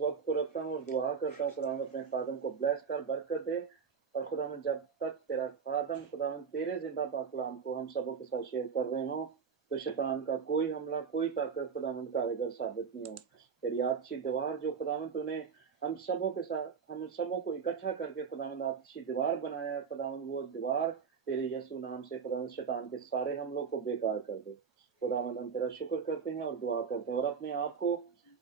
वक्त को रखता हूँ और दुआ करता हूँ खुदावंद अपने खादम को ब्लेस कर बरकत दे, और खुदावंद जब तक तेरा खादम खुदावंद तेरे जिंदा पाक कलाम को हम सबों के साथ शेयर कर रहे हों तो शैतान का कोई हमला, कोई ताकत खुदावंद कारगर साबित नहीं हो। तेरी आतिशी दीवार जो खुदावंद तूने हम सबों के साथ, हम सबों को इकट्ठा करके खुदावंद आतिशी दीवार बनाया है, खुदावंद वो दीवार तेरे यीशु नाम से खुदावंद शैतान के सारे हमलों को बेकार कर दे। खुदावंद हम तेरा शुक्र करते हैं और दुआ करते हैं और अपने आप को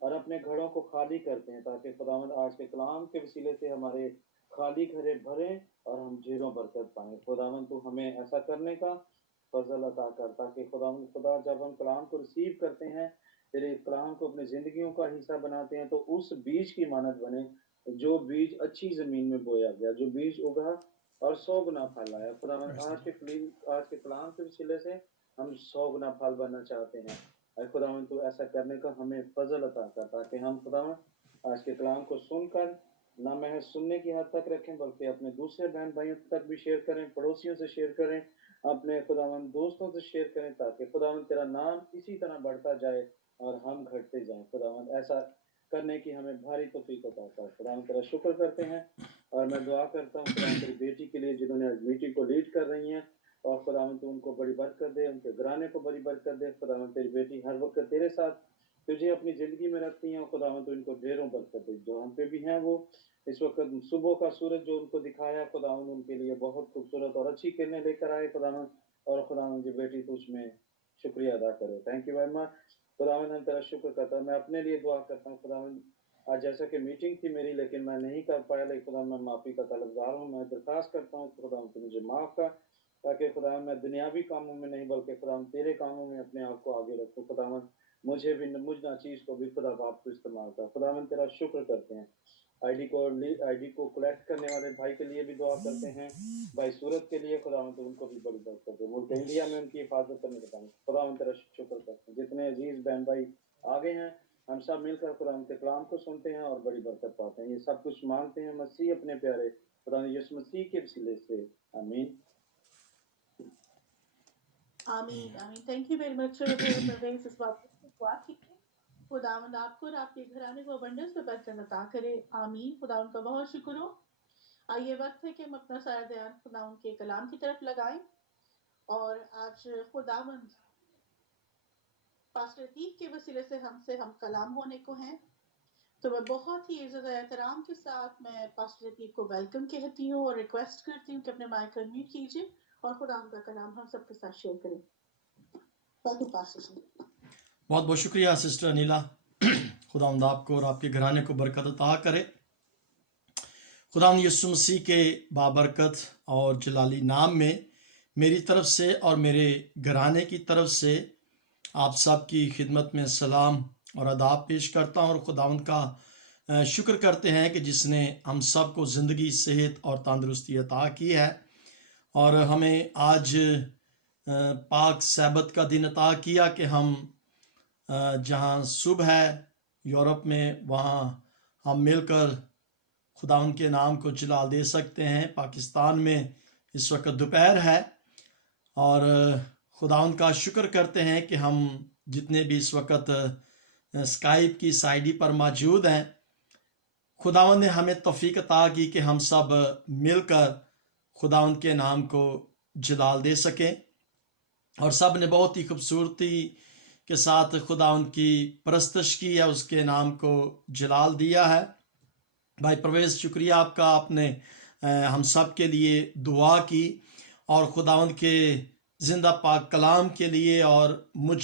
और अपने घरों को खाली करते हैं, ताकि खुदावंद आज के कलाम के वसीले से हमारे खाली घरे भरें और हम ढेरों बरकत पाएं। खुदावंद तू हमें ऐसा करने का फजल अता कर, ताकि खुदावंद खुदा जब हम कलाम को रिसीव करते हैं, तेरे कलाम को अपनी जिंदगियों का हिस्सा बनाते हैं, तो उस बीज की मानद बने जो बीज अच्छी जमीन में बोया गया, जो बीज उगा और 100 गुना फल आया। खुदावंद आज के कलाम के वसीले से हम 100 गुना फल बनना चाहते हैं। और खुदावंद तू ऐसा करने का हमें फजल अता कर, ताकि हम खुदावंद आज के कलाम को सुनकर ना महज सुनने की हद तक रखें, बल्कि अपने दूसरे बहन भाइयों तक भी शेयर करें, पड़ोसियों से शेयर करें, अपने खुदावंद दोस्तों से शेयर करें, ताकि खुदावंद तेरा नाम इसी तरह बढ़ता जाए और हम घटते जाएं। खुदावंद ऐसा करने की हमें भारी तौफीक अता कर। खुदावंद तेरा शुक्र करते हैं और मैं दुआ करता हूँ खुदावंद तेरी बेटी के लिए जिन्होंने आज मीटिंग को लीड कर रही हैं, और खुदावंद तू उनको बड़ी बरकत दे, उनके घराने को बड़ी बरकत दे। खुदावंद तेरी बेटी हर वक्त तेरे साथ तुझे अपनी जिंदगी में रखती हैं, और खुदावंद तू इनको ढेरों बरकत दे। जो हम पे भी हैं वो इस वक्त सुबह का सूरज जो उनको दिखाया खुदावंद उनके लिए बहुत खूबसूरत और अच्छी किरणें लेकर आए खुदावंद, और खुदावंद की बेटी तुझ में शुक्रिया अदा करे। थैंक यू वेरी मच खुदावंद, हम तेरा शुक्र करता हूँ। मैं अपने लिए दुआ करता हूँ खुदावंद, आज जैसा कि मीटिंग थी मेरी लेकिन मैं नहीं कर पाया, लेकिन खुदा मैं माफ़ी का तलबगार हूँ। मैं दरख्वास्त करता हूँ खुदावंद तू मुझे माफ़ कर, ताकि खुदावंद मैं दुनियावी कामों में नहीं बल्कि खुदावंद तेरे कामों में अपने आप को आगे रखूँ। खुदावंद मुझे भी मुझ नाचीज़ को भी खुदा बाप को इस्तेमाल कर। खुदावंद तेरा शुक्र करते हैं। आईडी को कलेक्ट करने वाले भाई के लिए भी दुआ करते हैं, भाई सूरत के लिए खुदावंद तो उनको भी बड़ी बरकत दे। मुल्क इंडिया में उनकी हिफाजत करने का खुदावंद तेरा शुक्र करते हैं। जितने अजीज बहन भाई आगे हैं, हम सब मिलकर खुदावंद के कलाम को सुनते हैं और बड़ी बरकत पाते हैं। ये सब कुछ मांगते हैं मसीह अपने प्यारे खुदावंद यीशु मसीह के वसीले से, आमीन। आमीन आमीन। Thank you very much brother इस बात को दुआ कीजिए। खुदावंद आपको और आपके घराने को अबंडेंस में बरकत अता करे, आमीन। खुदावंद का बहुत शुक्र हो। आइए वक्त है कि हम अपना सारा ध्यान खुदावंद के कलाम की तरफ लगाएं, और आज खुदावंद पास्टर अतीक के वसीले से हम कलाम होने को हैं। तो मैं बहुत ही इज्जत एहतराम के साथ मैं पास्टर अतीक को वेलकम कहती हूँ और रिक्वेस्ट करती हूँ कि अपने माइक अनम्यूट कीजिए और खुदावंद का कलाम हम सबके साथ शेयर करें। बहुत बहुत शुक्रिया सिस्टर अनिला। खुदावंद आपको और आपके घराने को बरकत अता करे। खुदावंद यीशु मसीह के बाबरकत और जलाली नाम में मेरी तरफ से और मेरे घराने की तरफ से आप सब की खिदमत में सलाम और आदाब पेश करता हूँ, और खुदावंद का शुक्र करते हैं कि जिसने हम सब को ज़िंदगी, सेहत और तंदुरुस्ती अता की है, और हमें आज पाक सैबत का दिन अता किया कि हम जहाँ सुबह है यूरोप में, वहाँ हम मिलकर खुदावंद के नाम को जलाल दे सकते हैं। पाकिस्तान में इस वक्त दोपहर है, और खुदावंद का शुक्र करते हैं कि हम जितने भी इस वक्त स्काइप की इस आईडी पर मौजूद हैं, खुदावंद ने हमें तौफीक अता की कि हम सब मिलकर खुदावंद के नाम को जलाल दे सकें, और सब ने बहुत ही खूबसूरती के साथ खुदावंद की परस्तश की है, उसके नाम को जलाल दिया है। भाई परवेज शुक्रिया आपका, आपने हम सब के लिए दुआ की और खुदावंद के जिंदा पाक कलाम के लिए और मुझ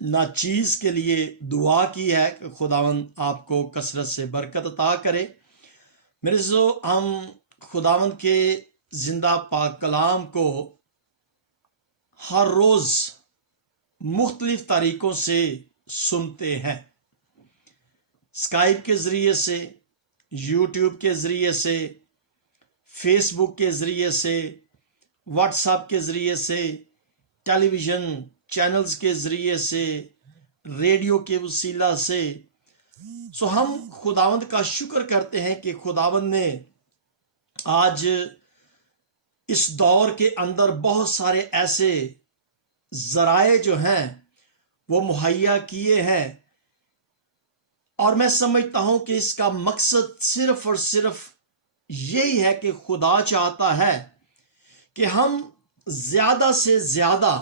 नाचीज़ के लिए दुआ की है कि खुदावंद आपको कसरत से बरकत अता करे। मेरे जो हम खुदावंद के जिंदा पाक कलाम को हर रोज़ मुख्तलिफ तरीक़ों से सुनते हैं, स्काइप के ज़रिए से, यूट्यूब के ज़रिए से, फेसबुक के ज़रिए से, व्हाट्सएप के ज़रिए से, टेलीविज़न चैनल्स के ज़रिए से, रेडियो के वसीला से। सो हम खुदावंद का शुक्र करते हैं कि खुदावंद ने आज इस दौर के अंदर बहुत सारे ऐसे ज़राए जो हैं वो मुहैया किए हैं और मैं समझता हूं कि इसका मकसद सिर्फ और सिर्फ यही है कि खुदा चाहता है कि हम ज्यादा से ज्यादा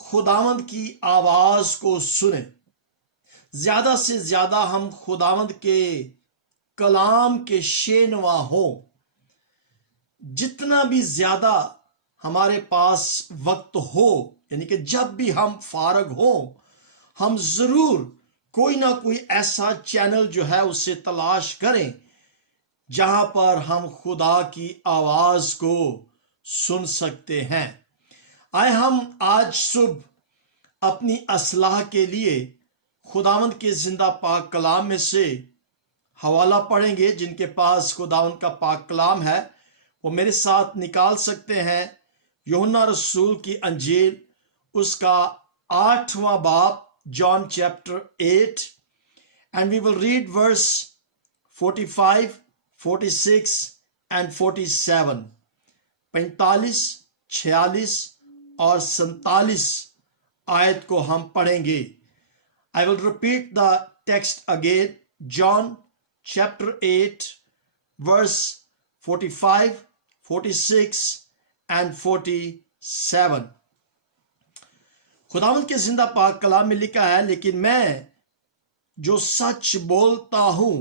खुदावंद की आवाज को सुने, ज्यादा से ज्यादा हम खुदावंद के कलाम के शेनवा हो। जितना भी ज्यादा हमारे पास वक्त हो, यानी कि जब भी हम फारग हो, हम जरूर कोई ना कोई ऐसा चैनल जो है उसे तलाश करें जहां पर हम खुदा की आवाज को सुन सकते हैं। आए हम आज सुबह अपनी असलाह के लिए खुदावंद के जिंदा पाक कलाम में से हवाला पढ़ेंगे। जिनके पास खुदावंद का पाक कलाम है वो मेरे साथ निकाल सकते हैं। यूहन्ना रसूल की अंजील उसका 8वां बाब, John chapter 8, and we will read verse 45, 46 and 47। 45, 46 और 47 आयत को हम पढ़ेंगे। I will repeat the text again. John chapter 8 verse 45, 46 and 47। खुदावंद के जिंदा पाक कलाम में लिखा है, लेकिन मैं जो सच बोलता हूं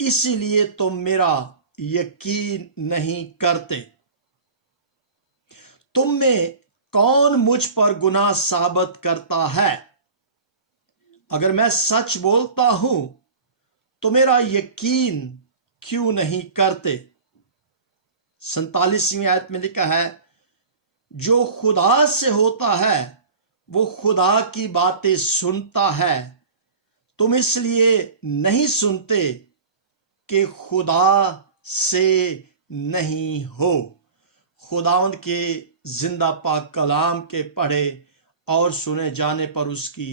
इसीलिए तुम मेरा यकीन नहीं करते। तुम में कौन मुझ पर गुनाह साबित करता है? अगर मैं सच बोलता हूं तो मेरा यकीन क्यों नहीं करते? 47वीं आयत में लिखा है, जो खुदा से होता है वो खुदा की बातें सुनता है, तुम इसलिए नहीं सुनते कि खुदा से नहीं हो। खुदावंद के जिंदा पाक कलाम के पढ़े और सुने जाने पर उसकी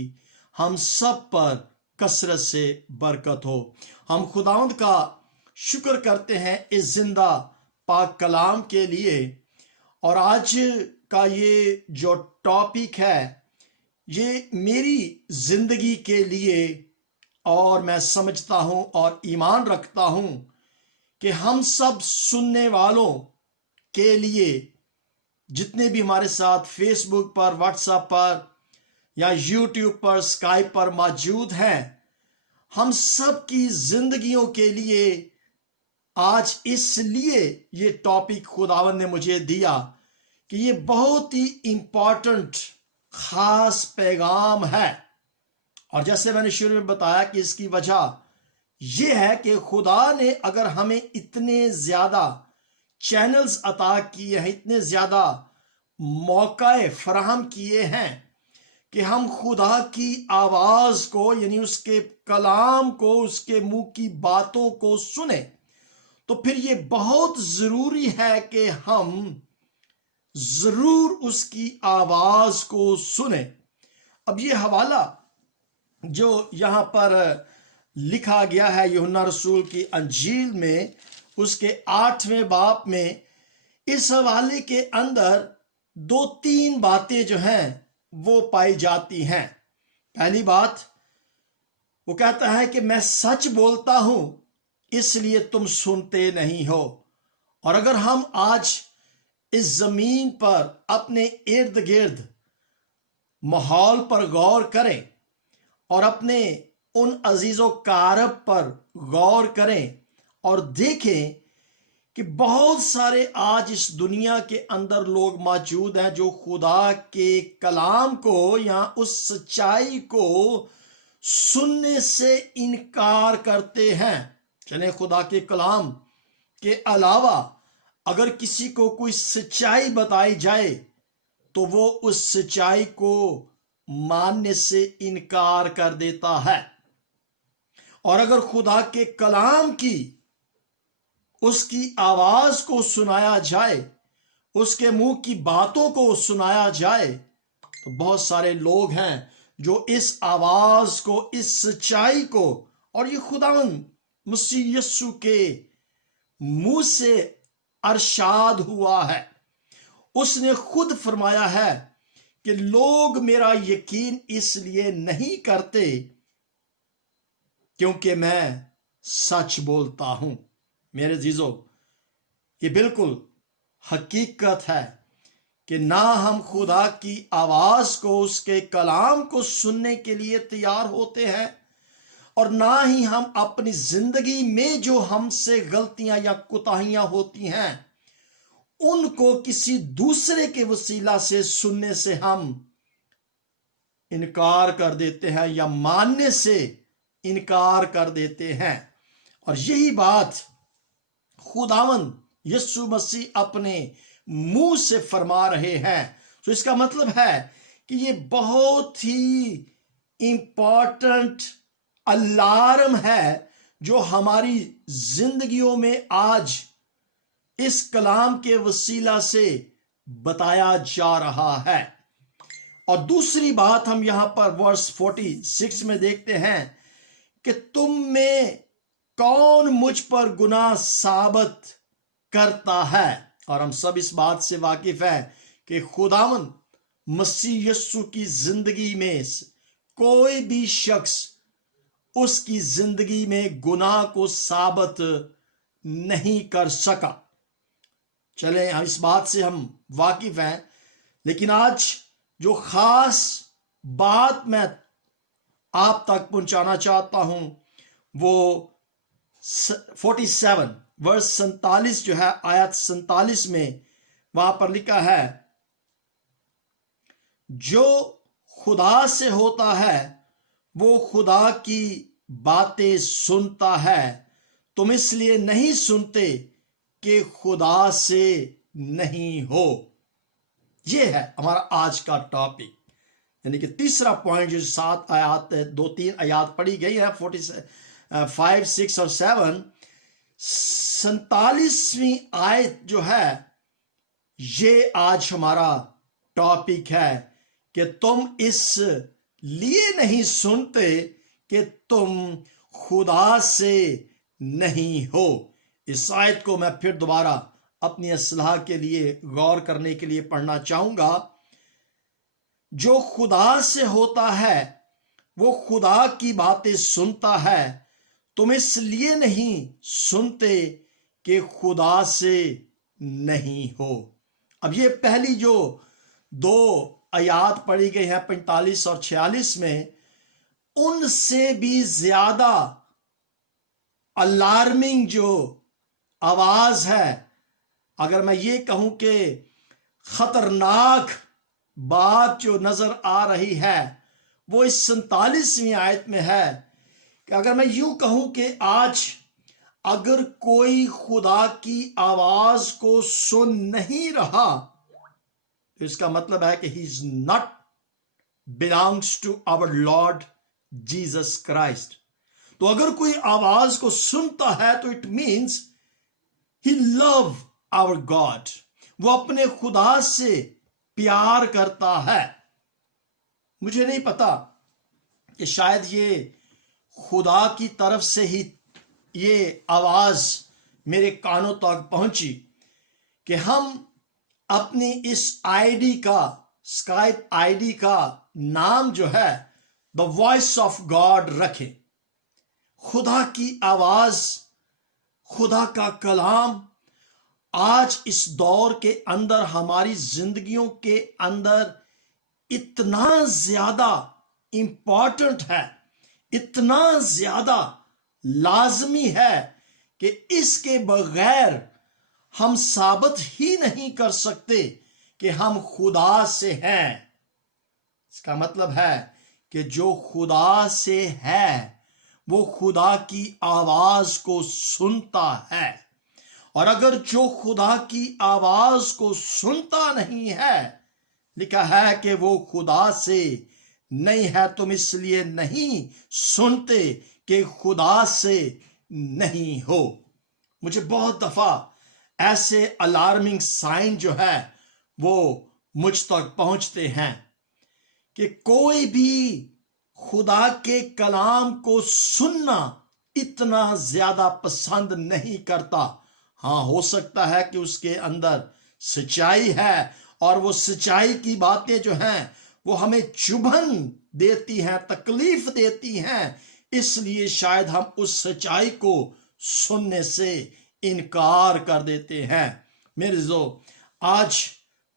हम सब पर कसरत से बरकत हो। हम खुदावंद का शुक्र करते हैं इस जिंदा पाक कलाम के लिए। और आज का ये जो टॉपिक है ये मेरी जिंदगी के लिए, और मैं समझता हूं और ईमान रखता हूं कि हम सब सुनने वालों के लिए, जितने भी हमारे साथ फेसबुक पर, व्हाट्सएप पर या यूट्यूब पर, स्काइप पर मौजूद हैं, हम सब की जिंदगियों के लिए आज इसलिए ये टॉपिक खुदावंद ने मुझे दिया कि ये बहुत ही इंपॉर्टेंट खास पैगाम है। और जैसे मैंने शुरू में बताया कि इसकी वजह यह है कि खुदा ने अगर हमें इतने ज्यादा चैनल्स अता किए हैं, इतने ज्यादा मौके फराहम किए हैं कि हम खुदा की आवाज को, यानी उसके कलाम को, उसके मुंह की बातों को सुने, तो फिर ये बहुत जरूरी है कि हम जरूर उसकी आवाज को सुने। अब ये हवाला जो यहां पर लिखा गया है यूहन्ना रसूल की अंजील में उसके 8वें बाब में, इस हवाले के अंदर 2-3 बातें जो हैं वो पाई जाती हैं। पहली बात वो कहता है कि मैं सच बोलता हूं इसलिए तुम सुनते नहीं हो। और अगर हम आज इस जमीन पर अपने इर्द गिर्द माहौल पर गौर करें और अपने उन अजीजों कारब पर गौर करें और देखें कि बहुत सारे आज इस दुनिया के अंदर लोग मौजूद हैं जो खुदा के कलाम को या उस सच्चाई को सुनने से इनकार करते हैं। चले खुदा के कलाम के अलावा अगर किसी को कोई सच्चाई बताई जाए तो वो उस सच्चाई को मानने से इनकार कर देता है। और अगर खुदा के कलाम की उसकी आवाज को सुनाया जाए, उसके मुंह की बातों को सुनाया जाए, तो बहुत सारे लोग हैं जो इस आवाज को, इस सच्चाई को, और ये खुदावंद मसीह यीशु के मुंह से अरशाद हुआ है। उसने खुद फरमाया है कि लोग मेरा यकीन इसलिए नहीं करते क्योंकि मैं सच बोलता हूं। मेरे जीजो, ये बिल्कुल हकीकत है कि ना हम खुदा की आवाज को, उसके कलाम को सुनने के लिए तैयार होते हैं, और ना ही हम अपनी जिंदगी में जो हमसे गलतियां या कोताहियां होती हैं उनको किसी दूसरे के वसीला से सुनने से हम इनकार कर देते हैं या मानने से इनकार कर देते हैं। और यही बात खुदावंद यीशु मसीह अपने मुंह से फरमा रहे हैं। तो इसका मतलब है कि ये बहुत ही इंपॉर्टेंट अलार्म है जो हमारी जिंदगियों में आज इस कलाम के वसीला से बताया जा रहा है। और दूसरी बात हम यहां पर वर्स 46 में देखते हैं कि तुम में कौन मुझ पर गुनाह साबित करता है। और हम सब इस बात से वाकिफ है कि खुदावंद मसीह यीशु की जिंदगी में कोई भी शख्स उसकी जिंदगी में गुनाह को साबित नहीं कर सका। चले, इस बात से हम वाकिफ हैं, लेकिन आज जो खास बात मैं आप तक पहुंचाना चाहता हूं वो 47 वर्स 47 जो है, आयत 47 में वहां पर लिखा है, जो खुदा से होता है वो खुदा की बातें सुनता है, तुम इसलिए नहीं सुनते कि खुदा से नहीं हो। यह है हमारा आज का टॉपिक, यानी कि तीसरा पॉइंट जो 7 आयत 2-3 आयत पढ़ी गई है 45, 6 और 7। 47वीं आयत जो है ये आज हमारा टॉपिक है कि तुम इस लिए नहीं सुनते कि तुम खुदा से नहीं हो। इस आयत को मैं फिर दोबारा अपनी असलाह के लिए गौर करने के लिए पढ़ना चाहूंगा। जो खुदा से होता है वो खुदा की बातें सुनता है, तुम इसलिए नहीं सुनते कि खुदा से नहीं हो। अब ये पहली जो 2 आयत पढ़ी गई है 45 और 46 में, उनसे भी ज्यादा अलार्मिंग जो आवाज है, अगर मैं ये कहूं कि खतरनाक बात जो नजर आ रही है वो इस 47वीं आयत में है कि अगर मैं यूं कहूं कि आज अगर कोई खुदा की आवाज को सुन नहीं रहा तो इसका मतलब है कि he is not belongs to our Lord Jesus Christ. तो अगर कोई आवाज को सुनता है तो it means he love our God, वो अपने खुदा से प्यार करता है। मुझे नहीं पता कि शायद ये खुदा की तरफ से ही ये आवाज मेरे कानों तक पहुंची कि हम अपनी इस आईडी का, स्काइप आईडी का नाम जो है द वॉइस ऑफ गॉड रखें। खुदा की आवाज, खुदा का कलाम आज इस दौर के अंदर हमारी जिंदगियों के अंदर इतना ज्यादा इंपॉर्टेंट है, इतना ज्यादा लाजमी है कि इसके बगैर हम साबित ही नहीं कर सकते कि हम खुदा से हैं। इसका मतलब है कि जो खुदा से है वो खुदा की आवाज को सुनता है, और अगर जो खुदा की आवाज को सुनता नहीं है, लिखा है कि वो खुदा से नहीं है, तुम इसलिए नहीं सुनते कि खुदा से नहीं हो। मुझे बहुत दफा ऐसे अलार्मिंग साइन जो है वो मुझ तक पहुंचते हैं कि कोई भी खुदा के कलाम को सुनना इतना ज्यादा पसंद नहीं करता। हाँ, हो सकता है कि उसके अंदर सच्चाई है और वो सच्चाई की बातें जो हैं वो हमें चुभन देती हैं, तकलीफ देती हैं, इसलिए शायद हम उस सच्चाई को सुनने से इनकार कर देते हैं। मेरे जो आज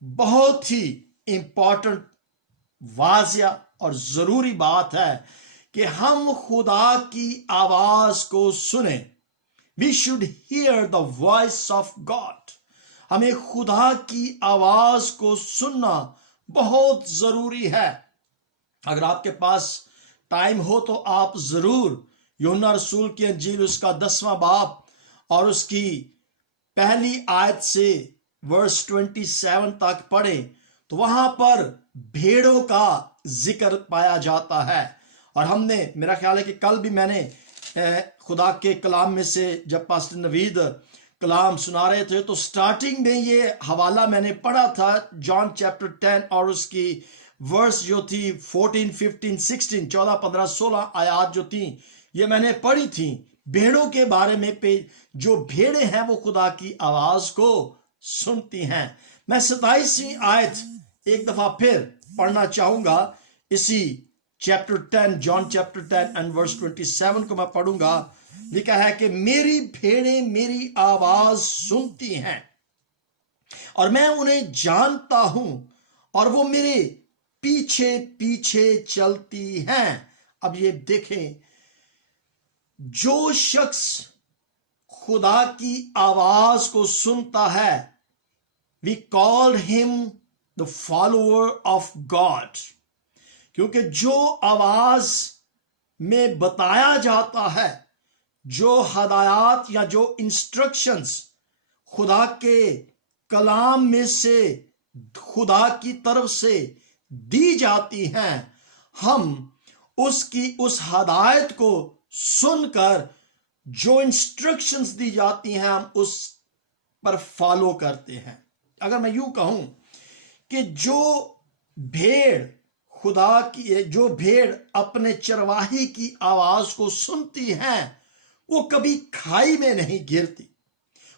बहुत ही इंपॉर्टेंट वाजिया और जरूरी बात है कि हम खुदा की आवाज को सुने। We should hear the voice of God. हमें खुदा की आवाज को सुनना बहुत जरूरी है। अगर आपके पास टाइम हो तो आप जरूर यूहन्ना रसूल की अंजील उसका 10वां बाब और उसकी पहली आयत से वर्स 27 तक पढ़ें, तो वहां पर भेड़ों का जिक्र पाया जाता है। और हमने, मेरा ख्याल है कि कल भी मैंने खुदा के कलाम में से जब पास्टर नवीद कलाम सुना रहे थे तो स्टार्टिंग में ये हवाला मैंने पढ़ा था जॉन चैप्टर 10 और उसकी वर्स जो थी 14, 15, 16, 14, 15, 16 आयात जो थी ये मैंने पढ़ी थी भेड़ों के बारे में। जो भेड़ें हैं वो खुदा की आवाज को सुनती हैं। मैं 27वीं आयत एक दफा फिर पढ़ना चाहूंगा। इसी chapter 10, John chapter 10 and verse 27 को मैं पढ़ूंगा। लिखा है कि मेरी भेड़ें मेरी आवाज सुनती हैं और मैं उन्हें जानता हूं और वो मेरे पीछे पीछे चलती हैं। अब ये देखें, जो शख्स खुदा की आवाज को सुनता है, we call him the follower of God, क्योंकि जो आवाज में बताया जाता है, जो हदायत या जो इंस्ट्रक्शंस खुदा के कलाम में से खुदा की तरफ से दी जाती हैं, हम उसकी उस हदायत को सुनकर जो इंस्ट्रक्शंस दी जाती हैं हम उस पर फॉलो करते हैं। अगर मैं यूं कहूं कि जो भेड़ अपने चरवाही की आवाज को सुनती हैं, वो कभी खाई में नहीं गिरती,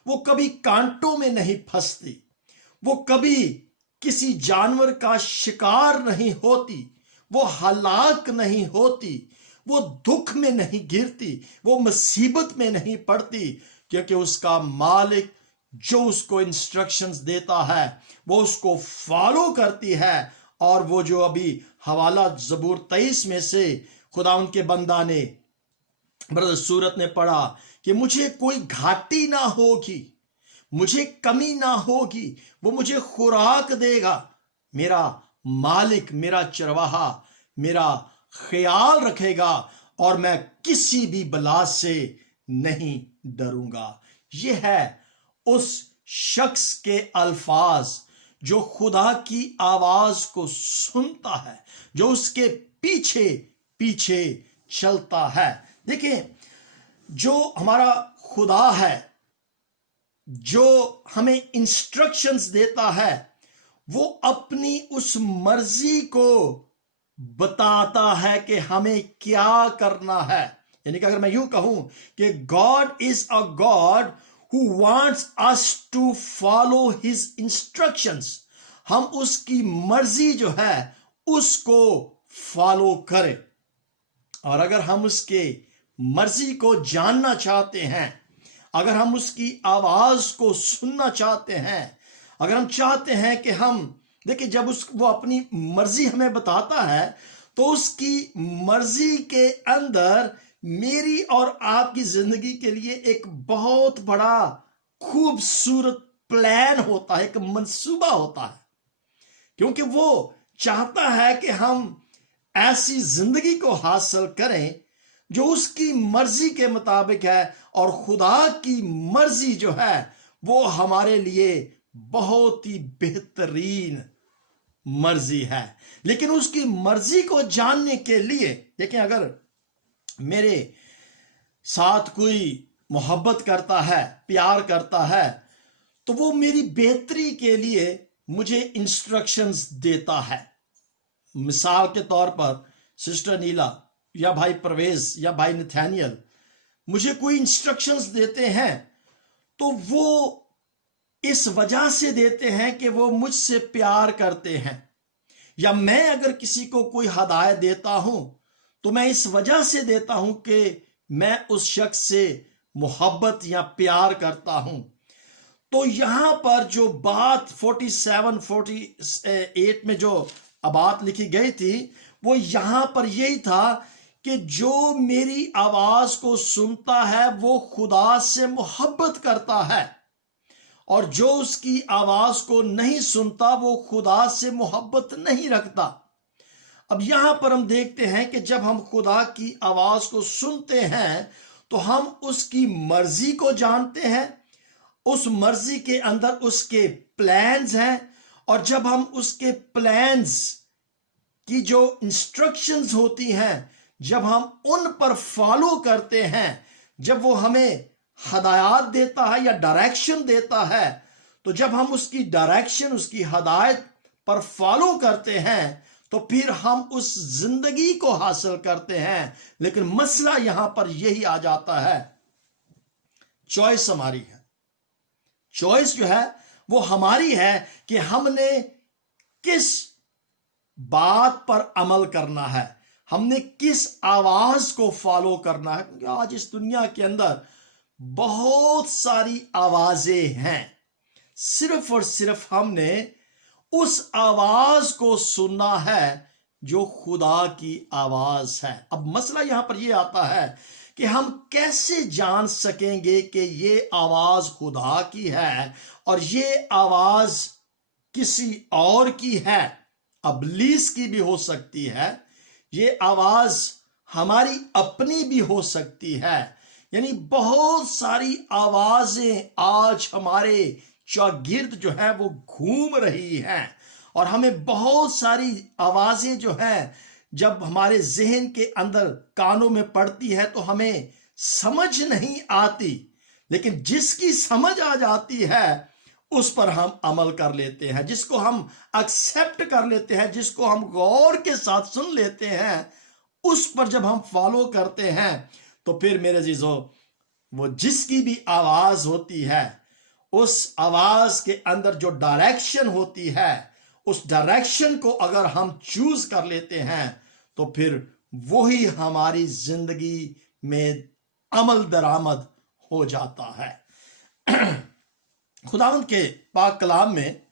वो कभी कांटों में नहीं फंसती, वो कभी किसी जानवर का शिकार नहीं होती, वो हलाक नहीं होती, वो दुख में नहीं गिरती, वो मुसीबत में नहीं पड़ती, क्योंकि उसका मालिक जो उसको इंस्ट्रक्शंस देता है वो उसको फॉलो करती है। और वो जो अभी हवाला ज़बूर 23 में से खुदा उनके बंदा ने, ब्रदर सूरत ने पढ़ा कि मुझे कोई घाटी ना होगी, मुझे कमी ना होगी, वो मुझे खुराक देगा, मेरा मालिक मेरा चरवाहा मेरा ख्याल रखेगा और मैं किसी भी बला से नहीं डरूंगा। यह है उस शख्स के अल्फाज जो खुदा की आवाज को सुनता है, जो उसके पीछे पीछे चलता है। देखिए, जो हमारा खुदा है, जो हमें इंस्ट्रक्शंस देता है, वो अपनी उस मर्जी को बताता है कि हमें क्या करना है। यानी कि अगर मैं यूं कहूं कि God is a God who wants us to follow his instructions, हम उसकी मर्जी जो है उसको फॉलो करें। और अगर हम उसके मर्जी को जानना चाहते हैं, अगर हम उसकी आवाज को सुनना चाहते हैं, अगर हम चाहते हैं कि हम देखिए, जब वो अपनी मर्जी हमें बताता है तो उसकी मर्जी के अंदर मेरी और आपकी जिंदगी के लिए एक बहुत बड़ा खूबसूरत प्लान होता है, एक मंसूबा होता है, क्योंकि वो चाहता है कि हम ऐसी जिंदगी को हासिल करें जो उसकी मर्जी के मुताबिक है। और खुदा की मर्जी जो है वो हमारे लिए बहुत ही बेहतरीन मर्जी है। लेकिन उसकी मर्जी को जानने के लिए, देखिए, अगर मेरे साथ कोई मोहब्बत करता है, प्यार करता है, तो वो मेरी बेहतरी के लिए मुझे इंस्ट्रक्शंस देता है। मिसाल के तौर पर सिस्टर नीला या भाई परवेज या भाई नथानियल मुझे कोई इंस्ट्रक्शंस देते हैं तो वो इस वजह से देते हैं कि वो मुझसे प्यार करते हैं। या मैं अगर किसी को कोई हदायत देता हूं तो मैं इस वजह से देता हूं कि मैं उस शख्स से मोहब्बत या प्यार करता हूं। तो यहां पर जो बात 47-48 में जो बात लिखी गई थी वो यहां पर यही था कि जो मेरी आवाज को सुनता है वो खुदा से मोहब्बत करता है, और जो उसकी आवाज को नहीं सुनता वो खुदा से मोहब्बत नहीं रखता। अब यहां पर हम देखते हैं कि जब हम खुदा की आवाज को सुनते हैं तो हम उसकी मर्जी को जानते हैं, उस मर्जी के अंदर उसके प्लान्स हैं, और जब हम उसके प्लान्स की जो इंस्ट्रक्शंस होती हैं जब हम उन पर फॉलो करते हैं, जब वो हमें हदायत देता है या डायरेक्शन देता है, तो जब हम उसकी डायरेक्शन उसकी हदायत पर फॉलो करते हैं तो फिर हम उस जिंदगी को हासिल करते हैं। लेकिन मसला यहां पर यही आ जाता है, चॉइस हमारी है। चॉइस जो है वो हमारी है कि हमने किस बात पर अमल करना है, हमने किस आवाज को फॉलो करना है। क्योंकि आज इस दुनिया के अंदर बहुत सारी आवाजें हैं, सिर्फ और सिर्फ हमने उस आवाज को सुनना है जो खुदा की आवाज है। अब मसला यहां पर यह आता है कि हम कैसे जान सकेंगे कि ये आवाज खुदा की है और ये आवाज किसी और की है, अबलीस की भी हो सकती है, ये आवाज हमारी अपनी भी हो सकती है। यानी बहुत सारी आवाजें आज हमारे चौगिर्द जो है वो घूम रही हैं, और हमें बहुत सारी आवाजें जो हैं जब हमारे जहन के अंदर कानों में पड़ती है तो हमें समझ नहीं आती, लेकिन जिसकी समझ आ जाती है उस पर हम अमल कर लेते हैं, जिसको हम एक्सेप्ट कर लेते हैं, जिसको हम गौर के साथ सुन लेते हैं, उस पर जब हम फॉलो करते हैं तो फिर मेरे अजीजों वो जिसकी भी आवाज होती है उस आवाज के अंदर जो डायरेक्शन होती है उस डायरेक्शन को अगर हम चूज कर लेते हैं तो फिर वही हमारी जिंदगी में अमल दरामद हो जाता है। खुदावंद के पाक कलाम में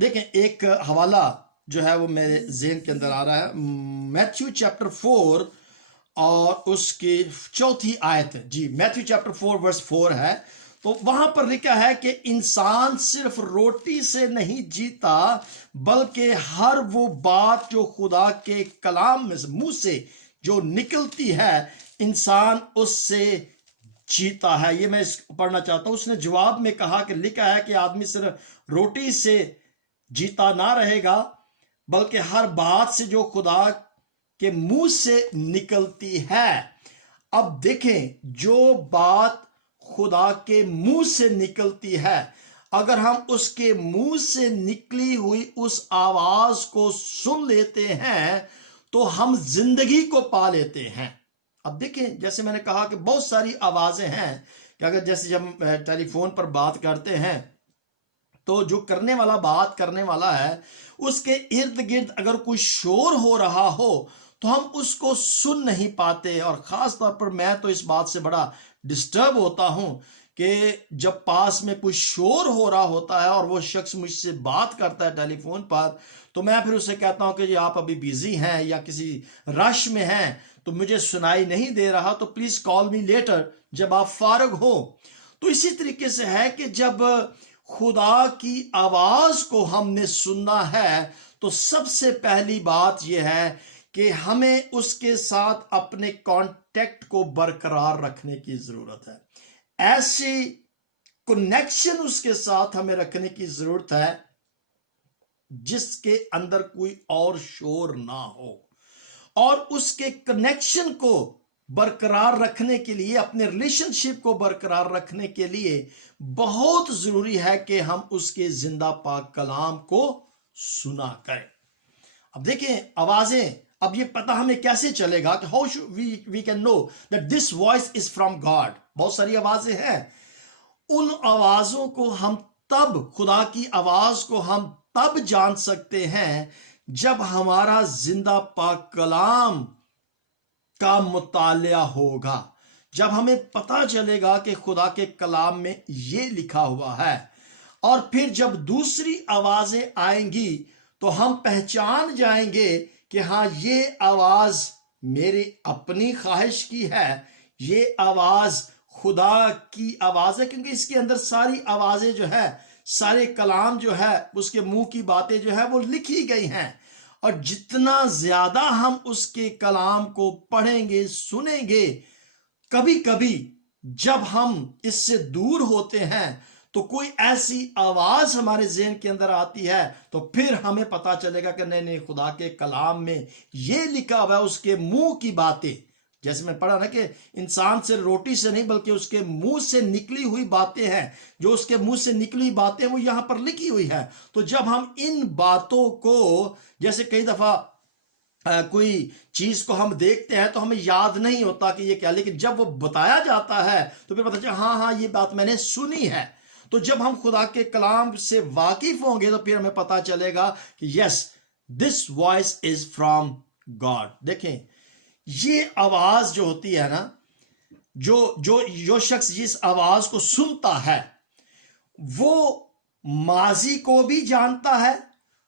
देखें एक हवाला जो है वो मेरे ज़हन के अंदर आ रहा है, मैथ्यू चैप्टर 4 और उसकी 4 आयत है जी। मैथ्यू चैप्टर 4 वर्स 4 है, तो वहां पर लिखा है कि इंसान सिर्फ रोटी से नहीं जीता बल्कि हर वो बात जो खुदा के कलाम में मुंह से जो निकलती है इंसान उससे जीता है। ये मैं पढ़ना चाहता हूं। उसने जवाब में कहा कि लिखा है कि आदमी सिर्फ रोटी से जीता ना रहेगा बल्कि हर बात से जो खुदा के मुंह से निकलती है। अब देखें, जो बात खुदा के मुंह से निकलती है, अगर हम उसके मुंह से निकली हुई उस आवाज को सुन लेते हैं तो हम जिंदगी को पा लेते हैं। अब देखें, जैसे मैंने कहा कि बहुत सारी आवाजें हैं कि अगर जैसे जब हम टेलीफोन पर बात करते हैं तो जो करने वाला बात करने वाला है उसके इर्द गिर्द अगर कोई शोर हो रहा हो तो हम उसको सुन नहीं पाते। और खास तौर पर मैं तो इस बात से बड़ा डिस्टर्ब होता हूं कि जब पास में कोई शोर हो रहा होता है और वो शख्स मुझसे बात करता है टेलीफोन पर, तो मैं फिर उसे कहता हूं कि जी आप अभी बिजी हैं या किसी रश में हैं तो मुझे सुनाई नहीं दे रहा, तो प्लीज कॉल मी लेटर जब आप फारग हो। तो इसी तरीके से है कि जब खुदा की आवाज को हमने सुनना है तो सबसे पहली बात यह है कि हमें उसके साथ अपने कांटेक्ट को बरकरार रखने की जरूरत है। ऐसी कनेक्शन उसके साथ हमें रखने की जरूरत है जिसके अंदर कोई और शोर ना हो, और उसके कनेक्शन को बरकरार रखने के लिए, अपने रिलेशनशिप को बरकरार रखने के लिए बहुत जरूरी है कि हम उसके जिंदा पाक कलाम को सुना करें। अब देखें आवाजें, अब ये पता हमें कैसे चलेगा कि how we can know that this voice is from God. बहुत सारी आवाजें हैं, उन आवाजों को हम तब, खुदा की आवाज को हम तब जान सकते हैं जब हमारा जिंदा पाक कलाम का मुतालिया होगा, जब हमें पता चलेगा कि खुदा के कलाम में ये लिखा हुआ है, और फिर जब दूसरी आवाजें आएंगी तो हम पहचान जाएंगे कि हाँ, ये आवाज मेरी अपनी ख्वाहिश की है, ये आवाज खुदा की आवाज है, क्योंकि इसके अंदर सारी आवाजें जो है, सारे कलाम जो है, उसके मुंह की बातें जो है वो लिखी गई हैं। और जितना ज्यादा हम उसके कलाम को पढ़ेंगे, सुनेंगे, कभी कभी जब हम इससे दूर होते हैं तो कोई ऐसी आवाज हमारे ज़हन के अंदर आती है, तो फिर हमें पता चलेगा कि नहीं नहीं, खुदा के कलाम में ये लिखा हुआ है, उसके मुंह की बातें, जैसे मैं पढ़ा ना कि इंसान से रोटी से नहीं बल्कि उसके मुंह से निकली हुई बातें हैं, जो उसके मुंह से निकली बातें वो यहां पर लिखी हुई है। तो जब हम इन बातों को, जैसे कई दफा कोई चीज को हम देखते हैं तो हमें याद नहीं होता कि ये क्या, लेकिन जब वो बताया जाता है तो फिर पता चला हाँ हाँ, ये बात मैंने सुनी है। तो जब हम खुदा के कलाम से वाकिफ होंगे तो फिर हमें पता चलेगा कि yes, this voice is from God. देखें, ये आवाज जो होती है ना, जो शख्स जिस आवाज को सुनता है वो माजी को भी जानता है,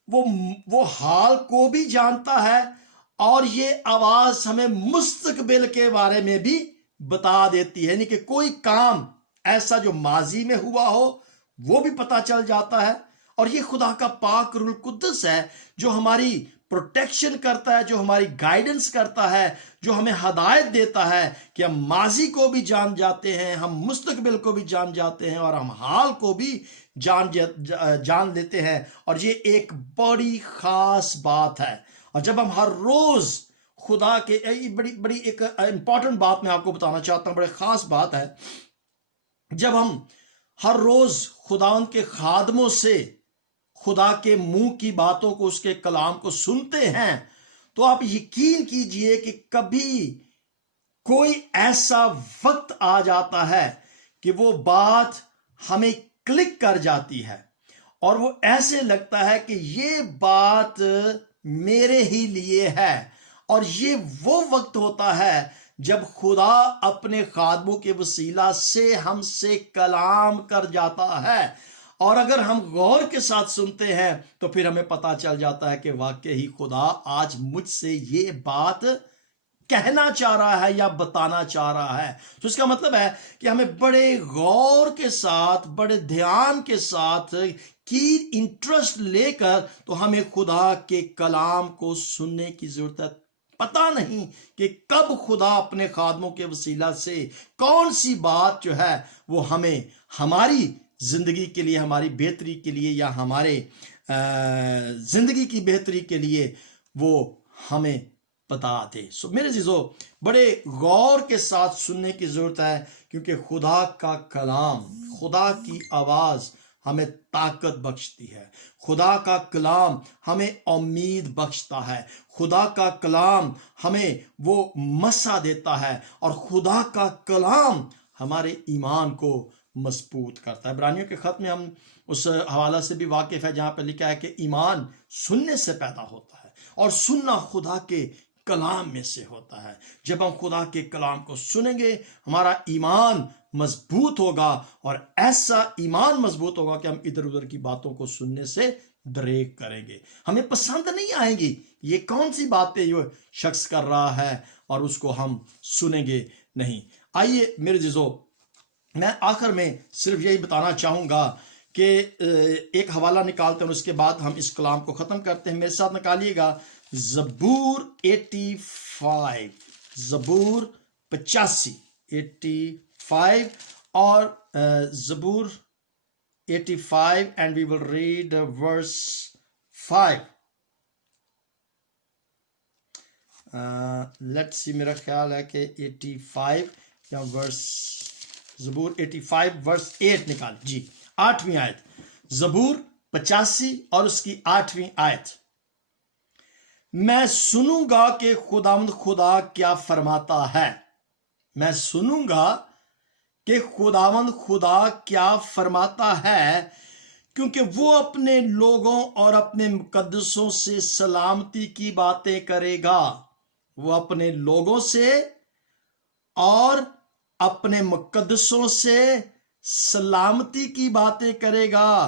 वो हाल को भी जानता है, और ये आवाज हमें मुस्तकबिल के बारे में भी बता देती है। यानी कि कोई काम ऐसा जो माजी में हुआ हो वो भी पता चल जाता है। और ये खुदा का पाक रूल कुद्दस है जो हमारी प्रोटेक्शन करता है, जो हमारी गाइडेंस करता है, जो हमें हदायत देता है कि हम माजी को भी जान जाते हैं, हम मुस्तकबिल को भी जान जाते हैं, और हम हाल को भी जान लेते हैं। और ये एक बड़ी खास बात है। और जब हम हर रोज खुदा के, बड़ी एक इंपॉर्टेंट बात मैं आपको बताना चाहता हूं, बड़ी खास बात है, जब हम हर रोज खुदावंद के खादमों से खुदा के मुंह की बातों को, उसके कलाम को सुनते हैं, तो आप यकीन कीजिए कि कभी कोई ऐसा वक्त आ जाता है कि वो बात हमें क्लिक कर जाती है, और वो ऐसे लगता है कि ये बात मेरे ही लिए है। और ये वो वक्त होता है जब खुदा अपने खादमों के वसीला से हमसे कलाम कर जाता है, और अगर हम गौर के साथ सुनते हैं तो फिर हमें पता चल जाता है कि वाकई ही खुदा आज मुझसे ये बात कहना चाह रहा है या बताना चाह रहा है। तो इसका मतलब है कि हमें बड़े गौर के साथ, बड़े ध्यान के साथ, की इंटरेस्ट लेकर तो हमें खुदा के कलाम को सुनने की जरूरत है। पता नहीं कि कब खुदा अपने खादमों के वसीला से कौन सी बात जो है वो हमें हमारी जिंदगी के लिए, हमारी बेहतरी के लिए, या हमारे जिंदगी की बेहतरी के लिए वो हमें बता दे। सो मेरे जीजो, बड़े गौर के साथ सुनने की जरूरत है, क्योंकि खुदा का कलाम, खुदा की आवाज हमें ताकत बख्शती है। खुदा का कलाम हमें उम्मीद बख्शता है। खुदा का कलाम हमें वो मसा देता है, और खुदा का कलाम हमारे ईमान को मजबूत करता है। इब्रानियों के खत में हम उस हवाला से भी वाकिफ है जहां पर लिखा है कि ईमान सुनने से पैदा होता है, और सुनना खुदा के कलाम में से होता है। जब हम खुदा के कलाम को सुनेंगे, हमारा ईमान मजबूत होगा, और ऐसा ईमान मजबूत होगा कि हम इधर उधर की बातों को सुनने से दरेक करेंगे। हमें पसंद नहीं आएंगी ये कौन सी बातें ये शख्स कर रहा है, और उसको हम सुनेंगे नहीं। आइए मेरे जीजो, मैं आखिर में सिर्फ यही बताना चाहूंगा कि एक हवाला निकालते हैं, उसके बाद हम इस कलाम को खत्म करते हैं। मेरे साथ निकालिएगा ज़बूर 85, ज़बूर 85 और ज़बूर 85, and we will read verse 5। Let's see, मेरा ख्याल है कि 85 या वर्स, ज़बूर 85 वर्स 8 निकाल जी, 8वीं आयत, ज़बूर 85 और उसकी 8वीं आयत। मैं सुनूंगा कि खुदावंद खुदा क्या फरमाता है। मैं सुनूंगा कि खुदावंद खुदा क्या फरमाता है, क्योंकि वो अपने लोगों और अपने मुकद्दसों से सलामती की बातें करेगा। वो अपने लोगों से और अपने मुकद्दसों से सलामती की बातें करेगा,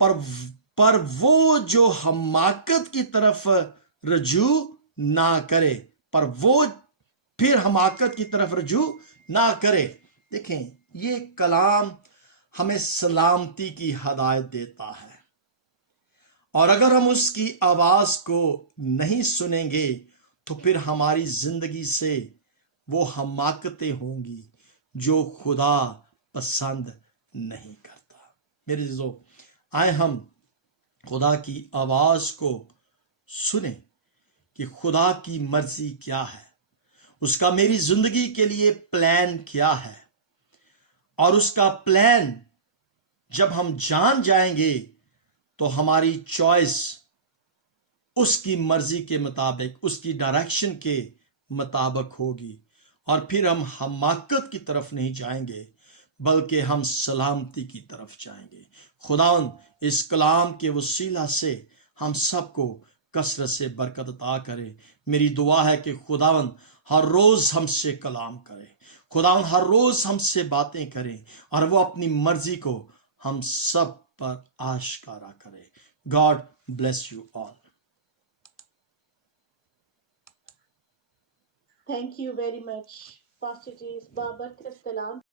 पर वो जो हमाकत की तरफ रजू ना करे, पर वो फिर हमाकत की तरफ रजू ना करे। देखें, ये कलाम हमें सलामती की हदायत देता है, और अगर हम उसकी आवाज को नहीं सुनेंगे तो फिर हमारी जिंदगी से वो हमाकतें होंगी जो खुदा पसंद नहीं करता। मेरे अज़ीज़ों, आए हम खुदा की आवाज को सुने कि खुदा की मर्जी क्या है, उसका मेरी जिंदगी के लिए प्लान क्या है, और उसका प्लान जब हम जान जाएंगे तो हमारी चॉइस उसकी मर्जी के मुताबिक, उसकी डायरेक्शन के मुताबिक होगी, और फिर हम हमाकत की तरफ नहीं जाएंगे बल्कि हम सलामती की तरफ जाएंगे। खुदावन इस कलाम के वसीला से हम सबको कसरत से बरकत अता करे। मेरी दुआ है कि खुदावन हर रोज हमसे कलाम करे, खुदावन हर रोज हमसे बातें करे, और वो अपनी मर्जी को हम सब पर आश्कारा करे। God bless you all. Thank you very much, Pastor James. बाबरकत कलाम